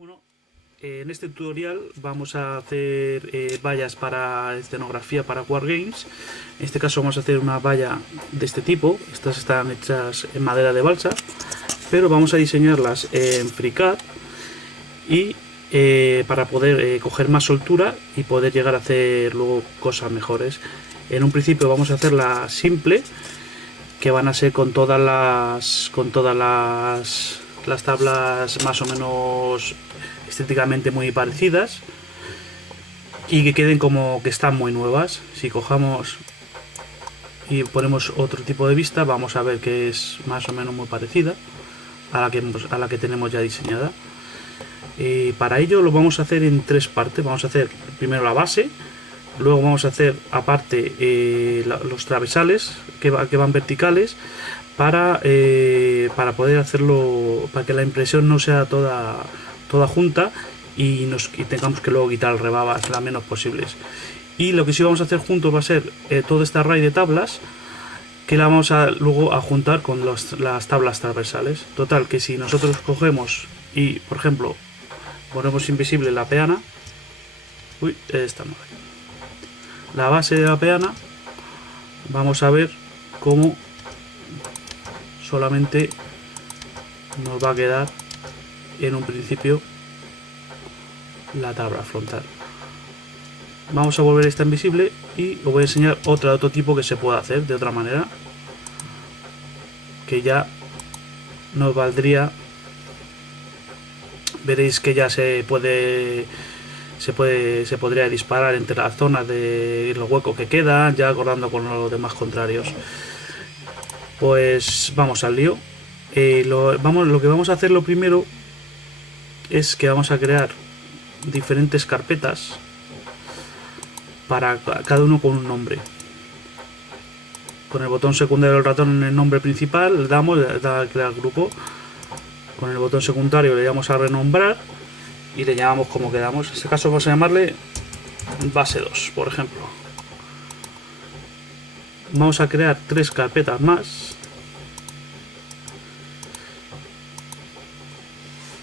Bueno, en este tutorial vamos a hacer vallas para escenografía para Wargames. En este caso vamos a hacer una valla de este tipo. Estas están hechas en madera de balsa, pero vamos a diseñarlas en FreeCAD y para poder coger más soltura y poder llegar a hacer luego cosas mejores. En un principio vamos a hacerla simple, que van a ser con todas las tablas más o menos estéticamente muy parecidas y que queden como que están muy nuevas. Si cojamos y ponemos otro tipo de vista, vamos a ver que es más o menos muy parecida a la que tenemos ya diseñada. Para ello lo vamos a hacer en tres partes. Vamos a hacer primero la base, luego vamos a hacer aparte los travesales que van verticales para poder hacerlo, para que la impresión no sea toda junta y tengamos que luego quitar el rebabas las menos posibles. Y lo que sí vamos a hacer juntos va a ser todo este array de tablas, que la vamos a luego a juntar con las tablas transversales. Total, que si nosotros cogemos y por ejemplo ponemos invisible la peana, la base de la peana, vamos a ver cómo solamente nos va a quedar en un principio la tabla frontal. Vamos a volver esta invisible y os voy a enseñar otro tipo que se puede hacer de otra manera, que ya nos valdría. Veréis que ya se podría disparar entre las zonas de los huecos que quedan, ya acordando con los demás contrarios. Pues vamos al lío. Lo que vamos a hacer lo primero es que vamos a crear diferentes carpetas para cada uno con un nombre. Con el botón secundario del ratón en el nombre principal le damos a crear grupo. Con el botón secundario le damos a renombrar y le llamamos como quedamos. En este caso vamos a llamarle base 2, por ejemplo. Vamos a crear tres carpetas más.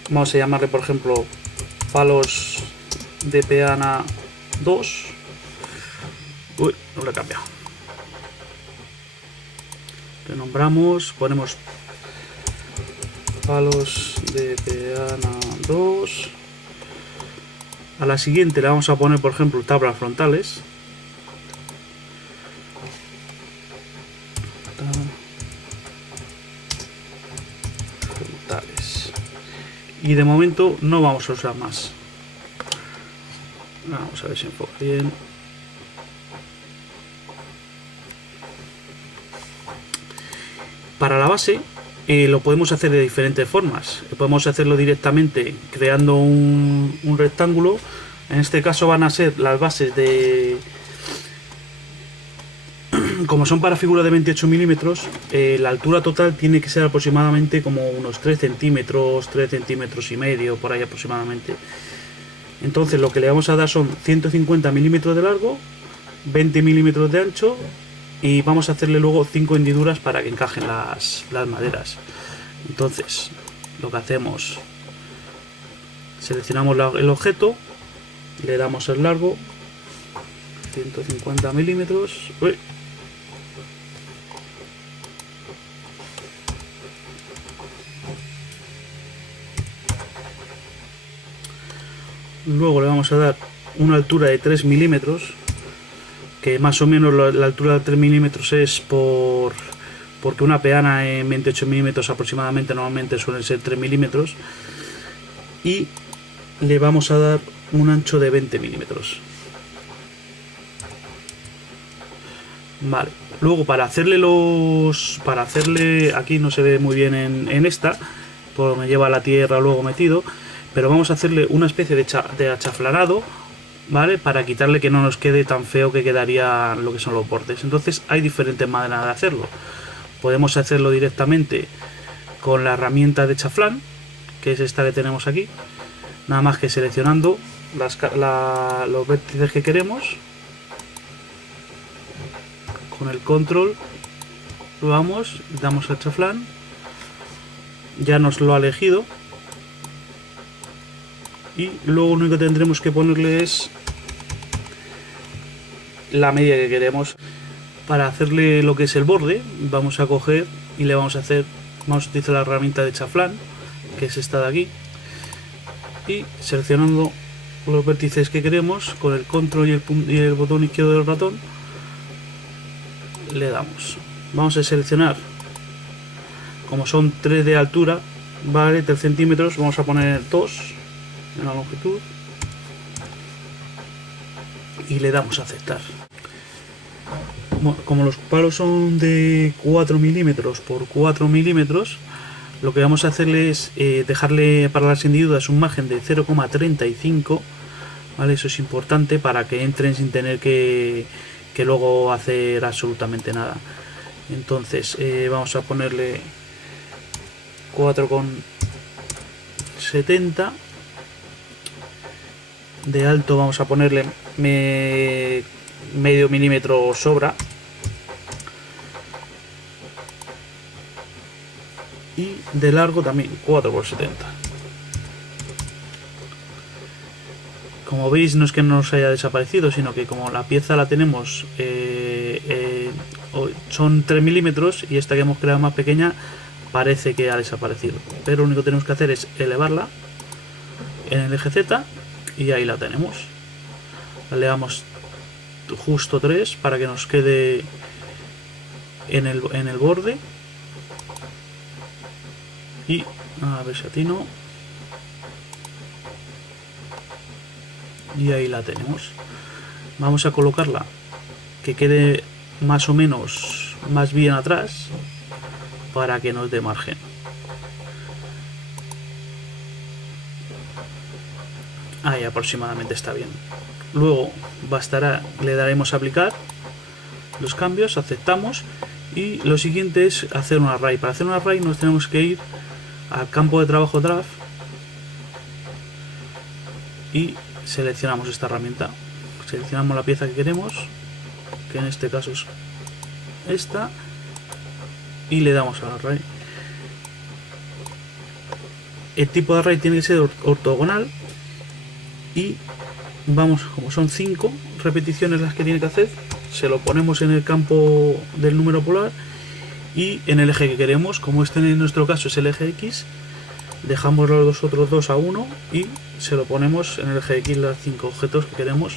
Vamos a llamarle, por ejemplo, palos de peana 2. Uy, no lo he cambiado. Renombramos, ponemos palos de peana 2. A la siguiente le vamos a poner, por ejemplo, tablas frontales. Y de momento no vamos a usar más. Vamos a ver si enfoca bien. Para la base lo podemos hacer de diferentes formas. Podemos hacerlo directamente creando un rectángulo. En este caso van a ser las bases de... Como son para figuras de 28 milímetros, la altura total tiene que ser aproximadamente como unos 3 centímetros, 3 centímetros y medio, por ahí aproximadamente. Entonces lo que le vamos a dar son 150 milímetros de largo, 20 milímetros de ancho, y vamos a hacerle luego 5 hendiduras para que encajen las maderas. Entonces lo que hacemos, seleccionamos el objeto, le damos el largo, 150 milímetros. Luego le vamos a dar una altura de 3 milímetros, que más o menos la altura de 3 milímetros es porque una peana en 28 milímetros aproximadamente normalmente suelen ser 3 milímetros, y le vamos a dar un ancho de 20 milímetros. Vale, luego para hacerle aquí no se ve muy bien en esta, porque me lleva la tierra luego metido, pero vamos a hacerle una especie de achaflanado, ¿vale? Para quitarle que no nos quede tan feo que quedaría lo que son los bordes. Entonces hay diferentes maneras de hacerlo. Podemos hacerlo directamente con la herramienta de chaflán, que es esta que tenemos aquí. Nada más que seleccionando los vértices que queremos. Con el control lo vamos, damos al chaflán. Ya nos lo ha elegido. Y luego lo único que tendremos que ponerle es la media que queremos. Para hacerle lo que es el borde, vamos a coger y le vamos a utilizar la herramienta de chaflán, que es esta de aquí, y seleccionando los vértices que queremos con el control y el botón izquierdo del ratón le damos. Vamos a seleccionar, como son 3 de altura, vale, 3 centímetros, vamos a poner 2 en la longitud y le damos a aceptar. Bueno, como los palos son de 4 milímetros por 4 milímetros, lo que vamos a hacerle es dejarle, para las hendiduras, un margen de 0,35, ¿vale? Eso es importante para que entren sin tener que luego hacer absolutamente nada. Entonces vamos a ponerle 4,70. De alto vamos a ponerle medio milímetro sobra, y de largo también 4,70. Como veis, no es que nos haya desaparecido, sino que como la pieza la tenemos son 3 milímetros y esta que hemos creado más pequeña parece que ha desaparecido, pero lo único que tenemos que hacer es elevarla en el eje Z y ahí la tenemos. Le damos justo 3 para que nos quede en el borde, y a ver si atino, y ahí la tenemos. Vamos a colocarla que quede más o menos más bien atrás para que nos dé margen. Ahí aproximadamente está bien. Luego bastará, le daremos a aplicar los cambios, aceptamos, y lo siguiente es hacer un array. Para hacer un array nos tenemos que ir al campo de trabajo draft y seleccionamos esta herramienta, seleccionamos la pieza que queremos, que en este caso es esta, y le damos al array. El tipo de array tiene que ser ortogonal y vamos, como son 5 repeticiones las que tiene que hacer, se lo ponemos en el campo del número polar y en el eje que queremos. Como este en nuestro caso es el eje X, dejamos los otros dos a 1 y se lo ponemos en el eje X los 5 objetos que queremos.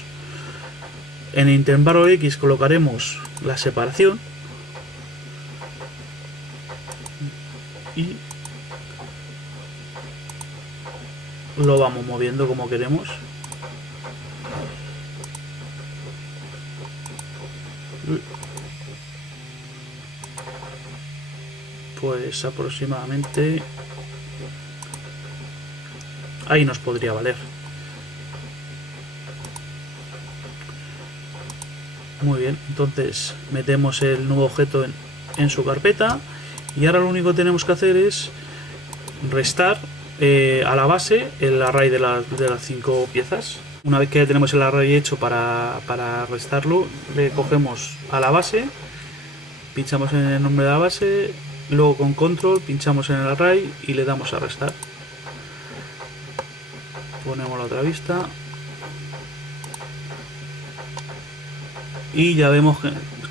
En el intervalo X colocaremos la separación y lo vamos moviendo como queremos. Pues aproximadamente ahí nos podría valer. Muy bien, entonces metemos el nuevo objeto en su carpeta y ahora lo único que tenemos que hacer es restar a la base el array de las 5 piezas. Una vez que ya tenemos el array hecho para restarlo, le cogemos a la base, pinchamos en el nombre de la base, luego con control pinchamos en el array y le damos a restar. Ponemos la otra vista y ya vemos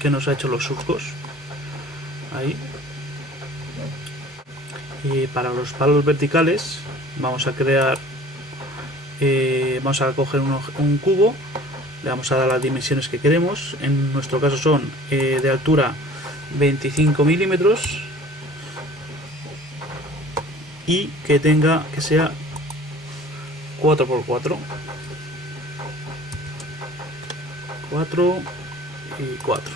que nos ha hecho los surcos ahí. Y para los palos verticales vamos a crear, vamos a coger un cubo, le vamos a dar las dimensiones que queremos. En nuestro caso son de altura 25 milímetros y que sea 4×4, 4 y 4.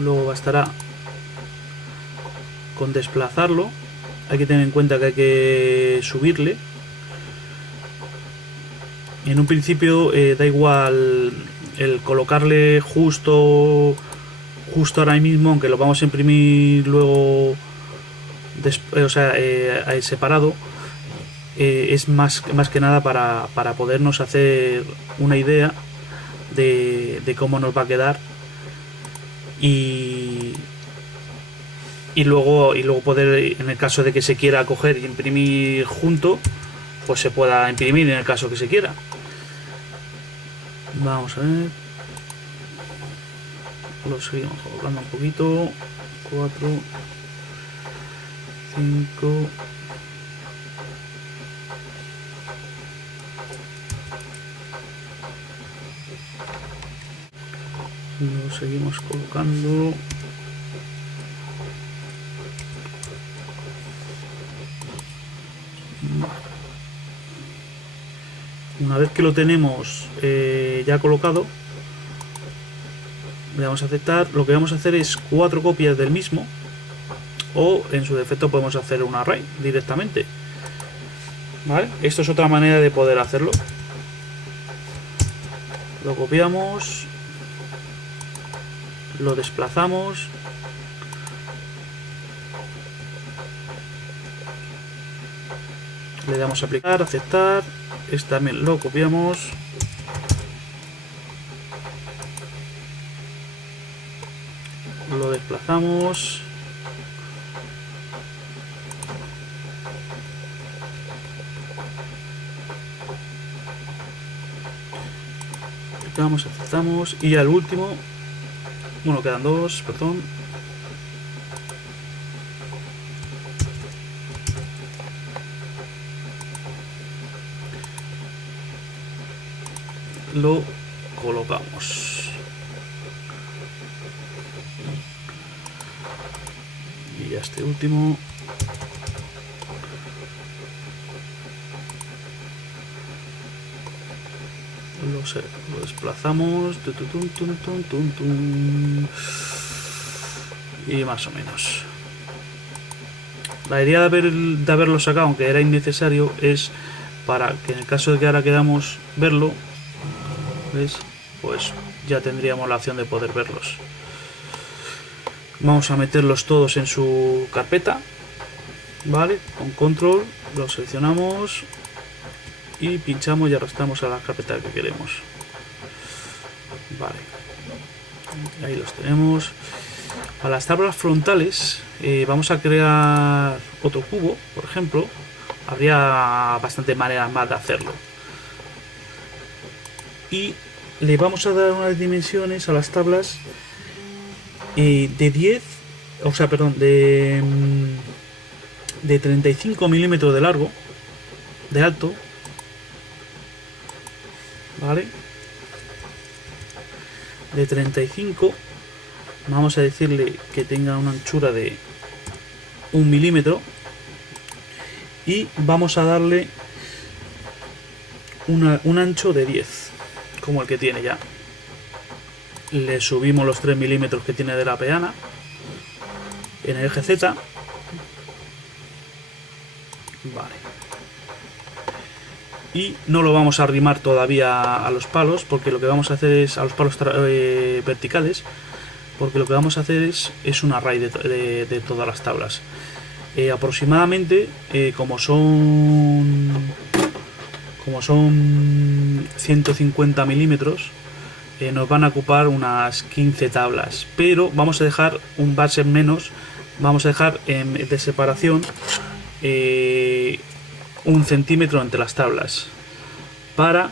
Luego bastará con desplazarlo. Hay que tener en cuenta que hay que subirle. En un principio da igual el colocarle justo ahora mismo, aunque lo vamos a imprimir luego separado. Es más que nada para podernos hacer una idea de cómo nos va a quedar y y luego poder, en el caso de que se quiera coger y imprimir junto, pues se pueda imprimir en el caso que se quiera. Vamos a ver, lo seguimos colocando un poquito. 4, 5, lo seguimos colocando. Una vez que lo tenemos ya colocado, le vamos a aceptar. Lo que vamos a hacer es 4 copias del mismo, o en su defecto podemos hacer un array directamente, ¿vale? Esto es otra manera de poder hacerlo. Lo copiamos, lo desplazamos, le damos a aplicar, aceptar. Este también lo copiamos, lo desplazamos, aplicamos, aceptamos, y al último, bueno, quedan 2, perdón. Lo colocamos y ya este último lo desplazamos y más o menos. La idea de haberlo sacado, aunque era innecesario, es para que en el caso de que ahora queramos verlo, ¿ves? Pues ya tendríamos la opción de poder verlos. Vamos a meterlos todos en su carpeta, ¿vale? Con control los seleccionamos y pinchamos y arrastramos a la carpeta que queremos. Vale, ahí los tenemos. A las tablas frontales vamos a crear otro cubo, por ejemplo. Habría bastantes maneras más de hacerlo. Y le vamos a dar unas dimensiones a las tablas de 10, o sea, perdón, de 35 milímetros de largo, de alto, ¿vale? De 35, vamos a decirle que tenga una anchura de 1 milímetro y vamos a darle un ancho de 10, como el que tiene ya. Le subimos los 3 milímetros que tiene de la peana en el eje Z. Vale. Y no lo vamos a arrimar todavía a los palos, porque lo que vamos a hacer es a los palos verticales, porque lo que vamos a hacer es un array de todas las tablas. Aproximadamente, como son 150 milímetros, nos van a ocupar unas 15 tablas, pero vamos a dejar un base menos, vamos a dejar de separación 1 centímetro entre las tablas, para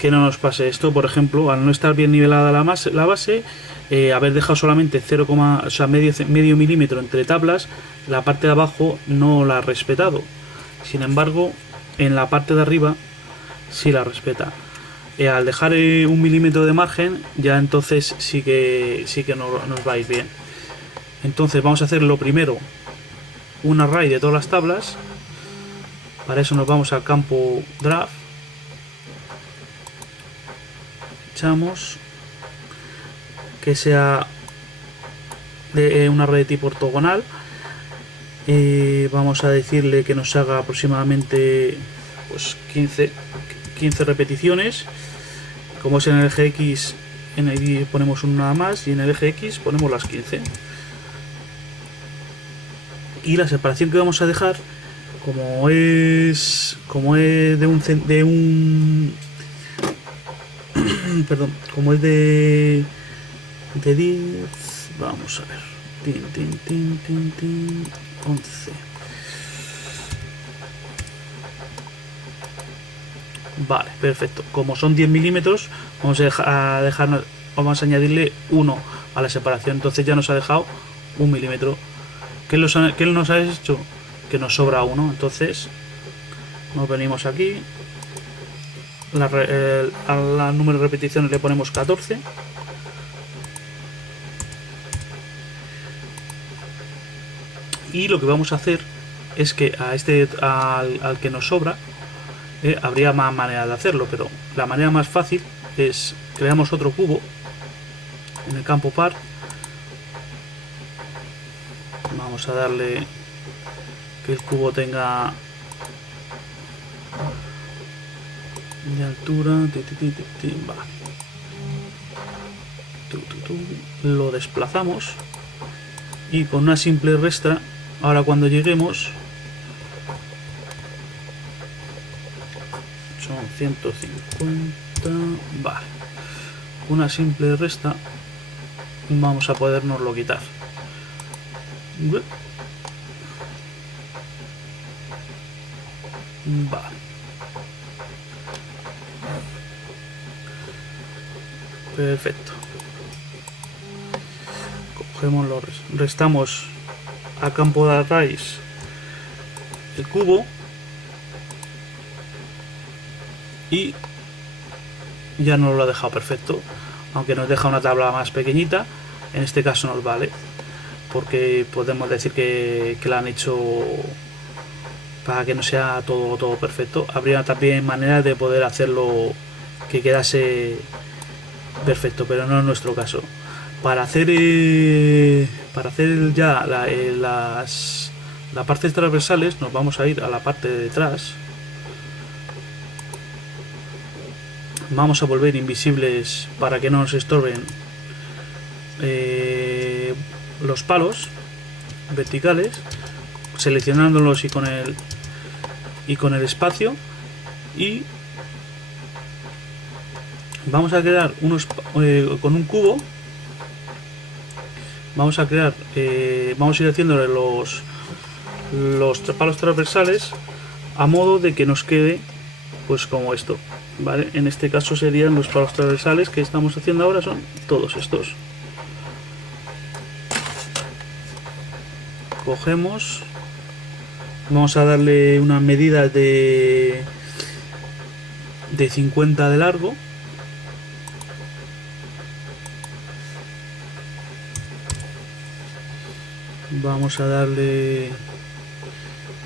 que no nos pase esto. Por ejemplo, al no estar bien nivelada la base, haber dejado solamente medio milímetro entre tablas, la parte de abajo no la ha respetado. Sin embargo, en la parte de arriba sí la respeta. Al dejar 1 milímetro de margen, ya entonces sí que nos va a ir bien. Entonces vamos a hacer lo primero un array de todas las tablas. Para eso nos vamos al campo draft, echamos que sea de un array de tipo ortogonal. Vamos a decirle que nos haga aproximadamente pues 15 repeticiones. Como es en el eje X, en el Y ponemos una más y en el eje X ponemos las 15. Y la separación que vamos a dejar, como es de perdón, como es de 10, vamos a ver, tin, 11. Vale, perfecto. Como son 10 milímetros, vamos a añadirle 1 a la separación. Entonces ya nos ha dejado 1 milímetro. ¿Qué nos ha hecho? Que nos sobra 1. Entonces nos venimos aquí. A la número de repeticiones le ponemos 14. Y lo que vamos a hacer es que al que nos sobra, habría más maneras de hacerlo, pero la manera más fácil es creamos otro cubo en el campo par. Vamos a darle que el cubo tenga de altura, vale. Lo desplazamos y con una simple resta, ahora cuando lleguemos, son 150, vale, una simple resta vamos a podernoslo quitar. Vale, perfecto. Cogemos restamos a campo de raíz el cubo y ya nos lo ha dejado perfecto, aunque nos deja una tabla más pequeñita. En este caso nos vale, porque podemos decir que la han hecho para que no sea todo perfecto. Habría también maneras de poder hacerlo que quedase perfecto, pero no es nuestro caso. Para hacer ya las partes transversales nos vamos a ir a la parte de detrás. Vamos a volver invisibles para que no nos estorben los palos verticales, seleccionándolos y con el espacio, y vamos a crear con un cubo. Vamos a ir haciéndole los palos transversales a modo de que nos quede pues como esto, ¿vale? En este caso serían los palos transversales que estamos haciendo ahora, son todos estos. Cogemos, vamos a darle unas medidas de 50 de largo. Vamos a darle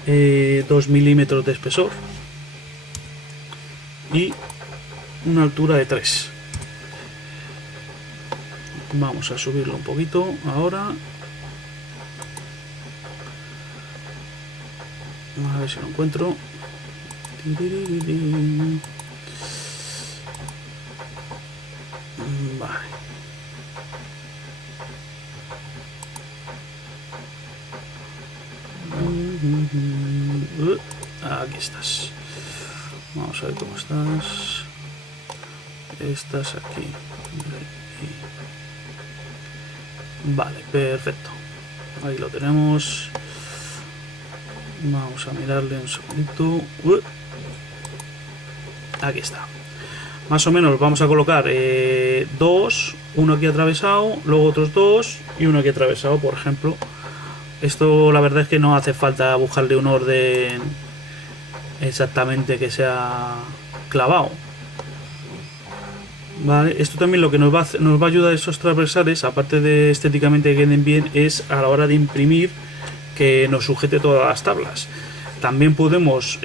2 milímetros de espesor y una altura de 3. Vamos a subirlo un poquito ahora. A ver si lo encuentro. Vale. Aquí estás. Vamos a ver cómo estás. Estás aquí. Vale, perfecto. Ahí lo tenemos. Vamos a mirarle un segundito. Aquí está. Más o menos vamos a colocar dos, uno aquí atravesado, luego otros dos y uno aquí atravesado, por ejemplo. Esto la verdad es que no hace falta buscarle un orden exactamente que sea clavado. Vale, esto también lo que nos va a ayudar esos transversales, aparte de estéticamente que queden bien, es a la hora de imprimir que nos sujete todas las tablas. También podemos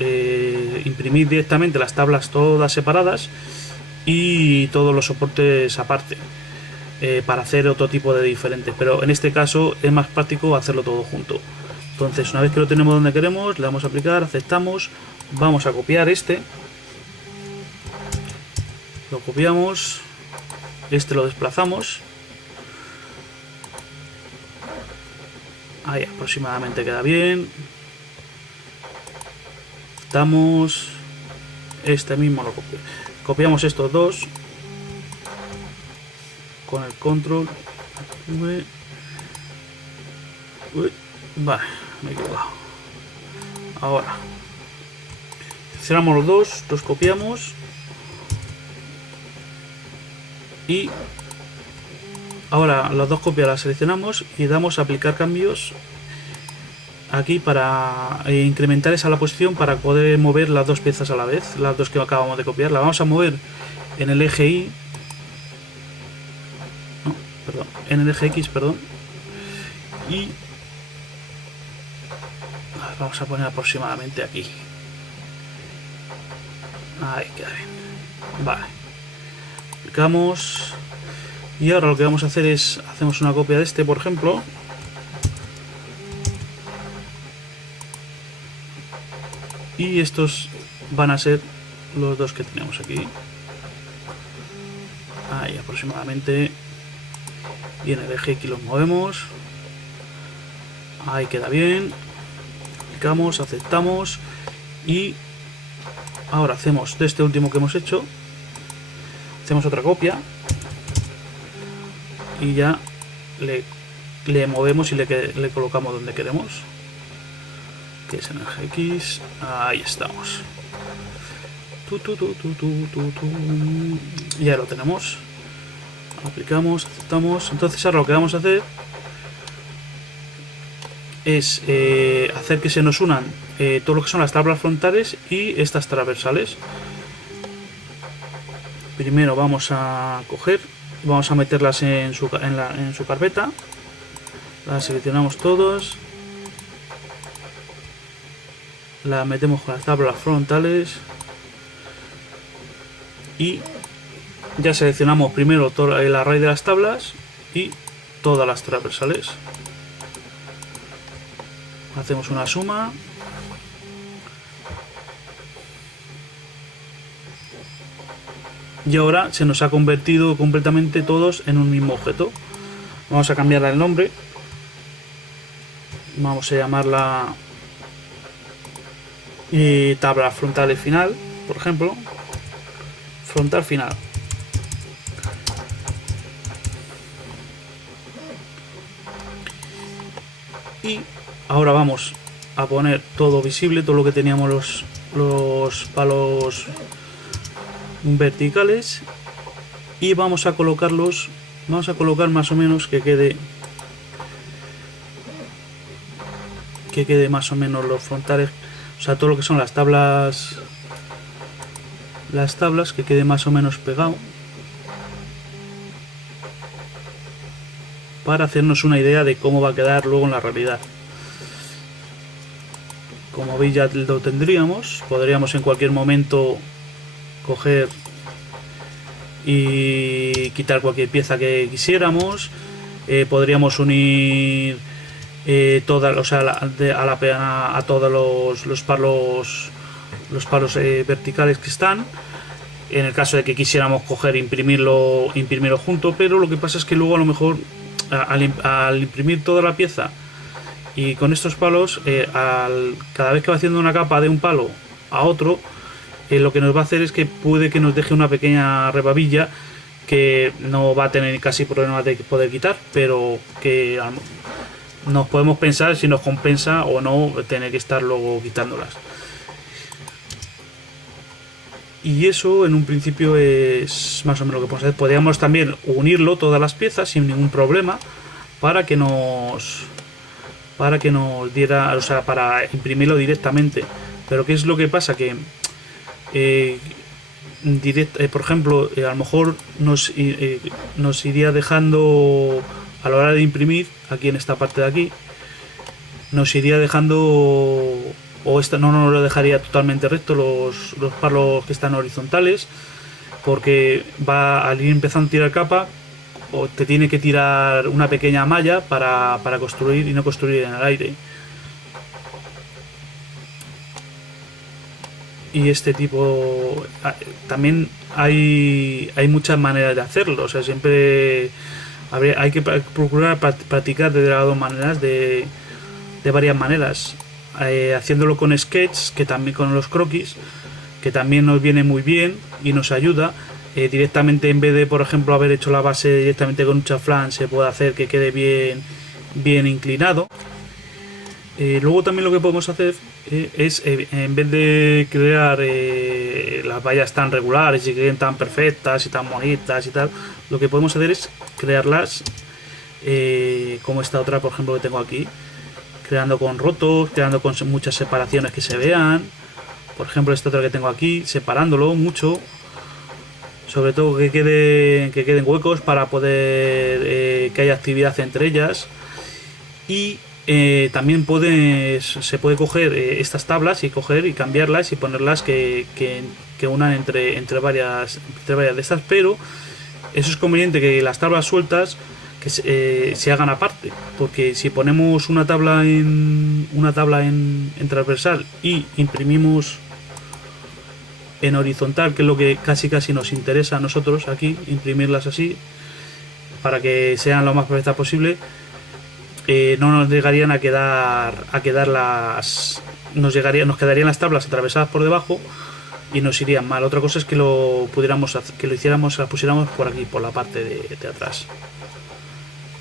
imprimir directamente las tablas todas separadas y todos los soportes aparte, para hacer otro tipo de diferentes, pero en este caso es más práctico hacerlo todo junto. Entonces, una vez que lo tenemos donde queremos, le damos a aplicar, aceptamos, vamos a copiar lo copiamos, lo desplazamos, ahí aproximadamente queda bien. Damos mismo lo copiamos estos dos con el control V Uy, vale, me he equivocado. Ahora seleccionamos los dos, los copiamos y ahora las dos copias las seleccionamos y damos a aplicar cambios aquí para incrementar esa la posición para poder mover las dos piezas a la vez, las dos que acabamos de copiar. La vamos a mover en el eje Y, no, perdón, en el eje X, perdón, y vamos a poner aproximadamente aquí. Ahí queda bien. Vale. Aplicamos. Y ahora lo que vamos a hacer es, hacemos una copia de este, por ejemplo. Y estos van a ser los dos que tenemos aquí. Ahí aproximadamente. Y en el eje X los movemos. Ahí queda bien. Aplicamos, aceptamos. Y ahora hacemos de este último que hemos hecho. Hacemos otra copia. Y ya le movemos y le colocamos donde queremos. Que es en el eje X. Ahí estamos. Ya lo tenemos. Aplicamos, aceptamos. Entonces ahora lo que vamos a hacer es hacer que se nos unan todo lo que son las tablas frontales y estas transversales. Primero vamos a coger, vamos a meterlas en su carpeta. Las seleccionamos todas. Las metemos con las tablas frontales. Y ya seleccionamos primero el array de las tablas y todas las transversales. Hacemos una suma. Y ahora se nos ha convertido completamente todos en un mismo objeto. Vamos a cambiarle el nombre. Vamos a llamarla tabla frontal final, por ejemplo. Frontal final. Y ahora vamos a poner todo visible, todo lo que teníamos los palos verticales, y vamos a colocarlos, vamos a colocar más o menos que quede más o menos los frontales, o sea, todo lo que son las tablas que quede más o menos pegado, para hacernos una idea de cómo va a quedar luego en la realidad. Como veis, ya lo tendríamos. Podríamos en cualquier momento coger y quitar cualquier pieza que quisiéramos. Podríamos unir todas, o sea, a todos los palos verticales que están. En el caso de que quisiéramos coger e imprimirlo junto, pero lo que pasa es que luego a lo mejor al imprimir toda la pieza y con estos palos, cada vez que va haciendo una capa de un palo a otro, lo que nos va a hacer es que puede que nos deje una pequeña rebabilla que no va a tener casi problemas de poder quitar, pero que nos podemos pensar si nos compensa o no tener que estar luego quitándolas. Y eso en un principio es más o menos lo que podemos hacer. Podríamos también unirlo todas las piezas sin ningún problema para que nos diera, o sea, para imprimirlo directamente. Pero ¿qué es lo que pasa? Que por ejemplo, a lo mejor nos iría dejando, a la hora de imprimir, aquí en esta parte de aquí, nos iría dejando, o no nos lo dejaría totalmente recto los palos que están horizontales, porque va al ir empezando a tirar capa, o te tiene que tirar una pequeña malla para construir y no construir en el aire. Y este tipo también hay muchas maneras de hacerlo, o sea, siempre hay que procurar practicar de las dos maneras, de varias maneras, haciéndolo con sketch, que también con los croquis, que también nos viene muy bien y nos ayuda. Directamente, en vez de, por ejemplo, haber hecho la base directamente con un chaflán, se puede hacer que quede bien inclinado. Luego también lo que podemos hacer es, en vez de crear las vallas tan regulares y que queden tan perfectas y tan bonitas y tal, lo que podemos hacer es crearlas como esta otra, por ejemplo, que tengo aquí, creando con rotos, creando con muchas separaciones que se vean. Por ejemplo, esta otra que tengo aquí, separándolo mucho, sobre todo que queden huecos para poder que haya actividad entre ellas. Y también se puede coger estas tablas y coger y cambiarlas y ponerlas que unan entre varias de estas, pero eso es conveniente que las tablas sueltas que se hagan aparte, porque si ponemos una tabla en transversal y imprimimos en horizontal, que es lo que casi nos interesa a nosotros aquí, imprimirlas así para que sean lo más perfectas posible, no nos llegarían a quedar nos quedarían las tablas atravesadas por debajo y nos irían mal. Otra cosa es que lo hiciéramos, las pusiéramos por aquí, por la parte de atrás.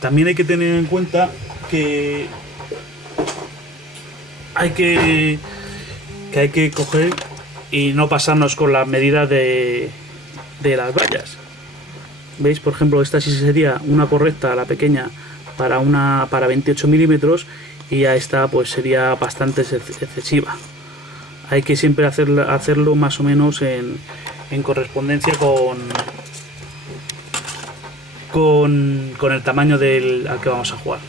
También hay que tener en cuenta que hay que coger y no pasarnos con las medidas de las vallas. ¿Veis? Por ejemplo, esta sí sería una correcta, la pequeña, para 28 milímetros, y a esta pues sería bastante excesiva. Hay que siempre hacerlo más o menos en correspondencia con el tamaño al que vamos a jugar.